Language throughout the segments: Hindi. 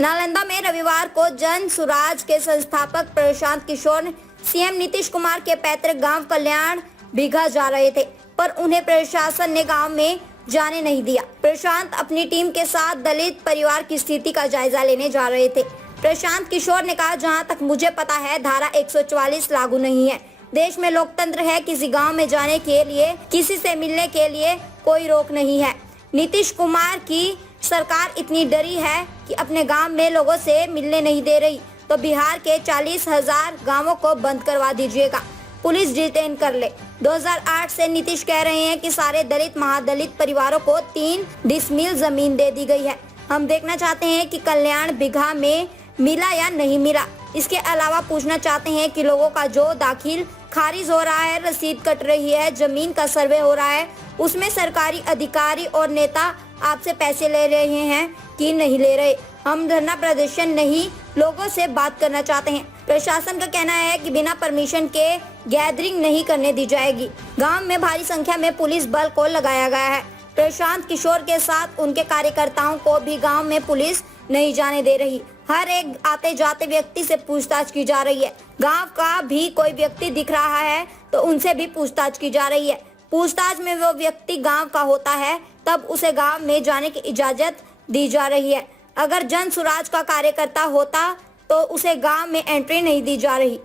नालंदा में रविवार को जन सुराज के संस्थापक प्रशांत किशोर सीएम नीतीश कुमार के पैतृक गांव कल्याण बीघा जा रहे थे, पर उन्हें प्रशासन ने गांव में जाने नहीं दिया। प्रशांत अपनी टीम के साथ दलित परिवार की स्थिति का जायजा लेने जा रहे थे। प्रशांत किशोर ने कहा, जहां तक मुझे पता है धारा 144 लागू नहीं है। देश में लोकतंत्र है, किसी गांव में जाने के लिए, किसी से मिलने के लिए कोई रोक नहीं है। नीतीश कुमार की सरकार इतनी डरी है कि अपने गांव में लोगों से मिलने नहीं दे रही, तो बिहार के 40,000 गांवों को बंद करवा दीजिएगा, पुलिस डिटेन कर ले। 2008 से नीतीश कह रहे हैं कि सारे दलित महादलित परिवारों को 3 डिसमिल जमीन दे दी गई है। हम देखना चाहते हैं कि कल्याण बीघा में मिला या नहीं मिला। इसके अलावा पूछना चाहते हैं कि लोगों का जो दाखिल खारिज हो रहा है, रसीद कट रही है, जमीन का सर्वे हो रहा है, उसमें सरकारी अधिकारी और नेता आपसे पैसे ले रहे हैं कि नहीं ले रहे। हम धरना प्रदर्शन नहीं, लोगों से बात करना चाहते हैं। प्रशासन का कहना है कि बिना परमिशन के गैदरिंग नहीं करने दी जाएगी। गांव में भारी संख्या में पुलिस बल को लगाया गया है। प्रशांत किशोर के साथ उनके कार्यकर्ताओं को भी गांव में पुलिस नहीं जाने दे रही। हर एक आते जाते व्यक्ति से पूछताछ की जा रही है। गांव का भी कोई व्यक्ति दिख रहा है तो उनसे भी पूछताछ की जा रही है। पूछताछ में वो व्यक्ति गांव का होता है तब उसे गांव में जाने की इजाजत दी जा रही है। अगर जन सुराज का कार्यकर्ता होता तो उसे गांव में एंट्री नहीं दी जा रही।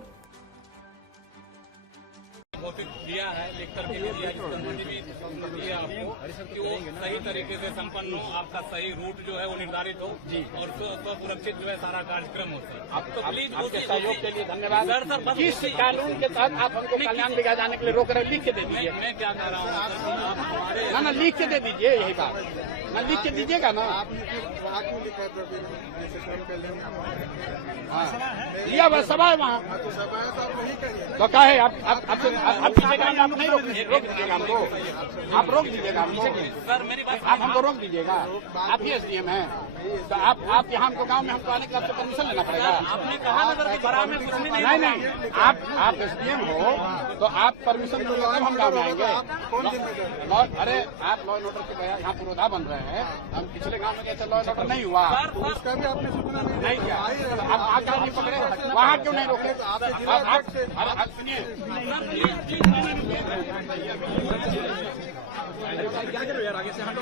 दिया है, लेकर के दिया, दिया आपको कि वो सही तरीके से संपन्न हो, आपका सही रूट जो है वो निर्धारित हो और सुरक्षित जो है सारा कार्यक्रम हो। आप तो प्लीज आपके सहयोग के लिए धन्यवाद। सर किस कानून के तहत आप हमको कल्याण बीघा जाने के लिए रोक रहे, लिख के दे दीजिए। मैं क्या कह रहा हूँ, ना लिख के दे दीजिए, यही बात ना, लिख के दीजिएगा ना। लिया बस सभा है वहाँ, तो क्या है आप नहीं रोक दीजिएगा हमको, आप रोक दीजिएगा सर मेरी बात, आप हमको रोक दीजिएगा। आप ही एसडीएम हैं, तो आप यहाँ हमको गांव में हमको आने के लिए परमिशन लेना पड़ेगा। आपने कहा ना सर कि बड़ा में कुछ नहीं। नहीं, आप एसडीएम हो तो आप परमिशन दोगे तब हम गाँव में आएंगे। अरे आप लॉ एंड ऑर्डर के यहाँ पुरोधा बन रहे हैं, हम पिछले गाँव में कैसे लॉ एंड ऑर्डर नहीं हुआ, उसका भी आपने सूचना नहीं किया, आप आकर नहीं पकड़े, वहाँ क्यों नहीं रोके? आप सुनिए, क्या करो यार, आगे से हटो।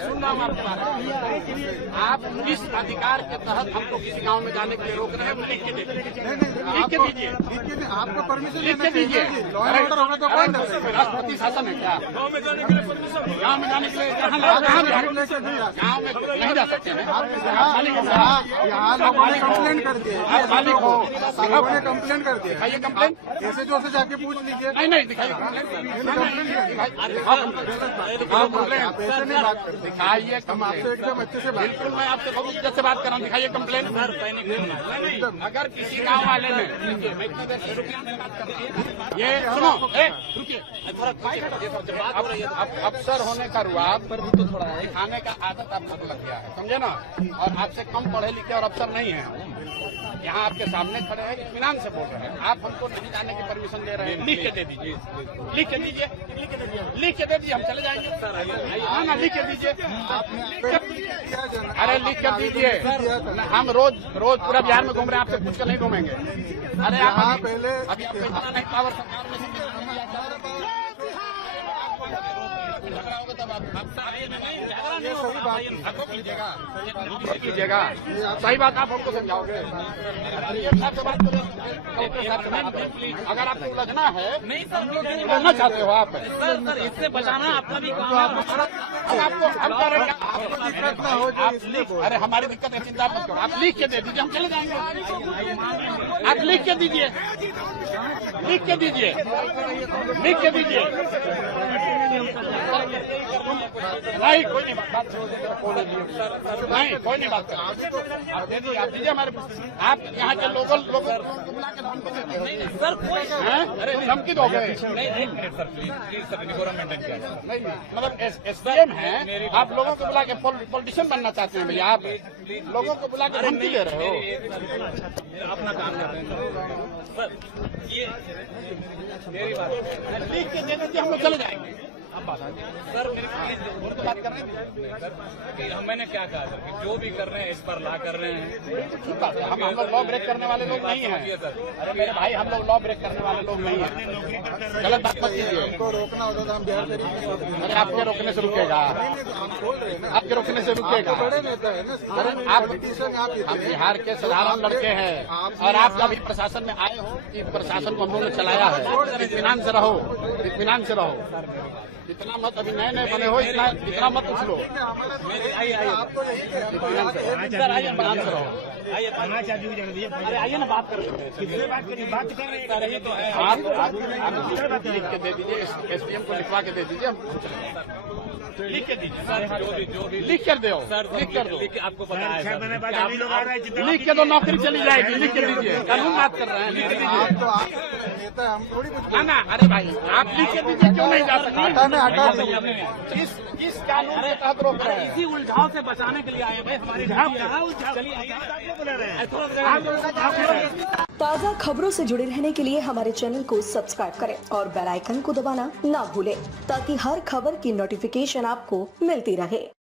सुन रहा हूँ आपके बारे में। आप किस अधिकार के तहत हमको किसी गांव में जाने के लिए रोक रहे हैं, लिख के दीजिए। आपको परमिशन लिख के दीजिए। लॉ एंड ऑर्डर होगा तो कोई राष्ट्रपति शासन है क्या? गाँव में जाने के लिए परमिशन, गाँव में जाने के लिए गाँव में नहीं जा सकते हैं। यहाँ लोगों ने कंप्लेंट कर दी, आप मालिक हो, लोगों ने कंप्लेंट कर दिया। दिखाइए कंप्लेन। ऐसे जो से जाके पूछ लीजिए। नहीं दिखाइए दिखाइए, हम आपसे एकदम अच्छे से बात, बिल्कुल मैं आपसे बहुत इज्जत से बात कर रहा हूँ। दिखाइए कंप्लेन। अगर किसी गाँव वाले ने ये सुनो, रुकिए, अफसर होने का रुआब पर भी तो थोड़ा दिखाने का आदत आपको लग गया है, समझे ना। और आपसे कम पढ़े लिखे और अफसर नहीं है, यहाँ आपके सामने खड़े हैं, इत्मीनान से बोल रहे हैं। आप हमको नहीं जाने की परमिशन दे रहे हैं, लिख के दे दीजिए, लिख के दीजिए, लिख के दे दीजिए, हम चले जाएंगे। हाँ ना, लिख के दीजिए, अरे लिख कर दीजिए। हम रोज पूरा बिहार में घूम रहे हैं, आपसे पूछ कर नहीं घूमेंगे। अरे आप पहले अभी आपको इतना नहीं पावर सरकार में कीजिएगा, सही बात आप हमको समझाओगे। अगर आपको उलझना है, नहीं सर, उलझना चाहते हो आप, सर इससे बचाना आपका भी काम है। अरे हमारी दिक्कत है, चिंता मत करो, आप लिख के दे दीजिए, हम चले जाएंगे। आप लिख के दीजिए, लिख के दीजिए, लिख के दीजिए। नहीं कोई नहीं बात नहीं कोई नहीं बात कर आप दे दीजिए, आप दीजिए हमारे आप यहाँ के लोगों को बुला के धमकी देते हैं सर कोई धमकी दो गए नहीं sir please sir decorum maintain किया जाए। नहीं मतलब एसडीएम है, आप लोगों को बुला के पॉलिटिशियन बनना चाहते हैं भैया, आप लोगों को बुला के धमकी दे रहे हो। अपना काम कर रहे हैं सर, ये मेरी बात लिख के दे दीजिए, हम लोग चले जाएंगे। अब बात सर और तो बात कर रहे हैं कि मैंने क्या कहा सर कि जो भी कर रहे हैं इस पर ला कर रहे हैं। ठीक बात है, हम लोग लॉ ब्रेक करने वाले लोग नहीं हैं। अरे मेरे भाई, हम लोग लॉ ब्रेक करने वाले लोग नहीं हैं, गलत बात मत कीजिए। उनको रोकना होता तो हम बिहार तरीके अरे आपके रोकने से रुकेगा, आपके रोकने से रुकेगा। बड़े नेता है ना, अरे आप पॉलिटिशियन आप हम बिहार के साधारण लड़के हैं और आप कभी प्रशासन में आए हो कि प्रशासन को हम लोगों ने चलाया है। इत्मीनान से रहो, इत्मीनान से रहो, इतना मत, अभी नए नए बने हो, इतना मत उछलो, इत्मीनान से रहो, सर आइए इत्मीनान से रहो। आइए अरे आइए ना बात कर रहे हैं तो है। आप लिख के दे दीजिए, एसडीएम को लिखवा के दे दीजिए, हम लिख के दीजिए सर, जो भी लिख कर दो सर, लिख कर दो, लिख के आपको पता है लिख के दो, नौकरी चली जाएगी। लिख के दीजिए, कानून बात कर रहे हैं, लिख के दीजिए। आप तो आप नेता है, हम थोड़ी कुछ ना ना, अरे भाई आप लिख के दीजिए, क्यों नहीं जा सकते? हटा दीजिए। किस कानून के तहत रोक रहे हैं? इसी उलझाव से बचाने के लिए आए भाई, हमारी चलिए ताज़ा खबरों से जुड़े रहने के लिए हमारे चैनल को सब्सक्राइब करें और बेल आइकन को दबाना ना भूलें ताकि हर खबर की नोटिफिकेशन आपको मिलती रहे।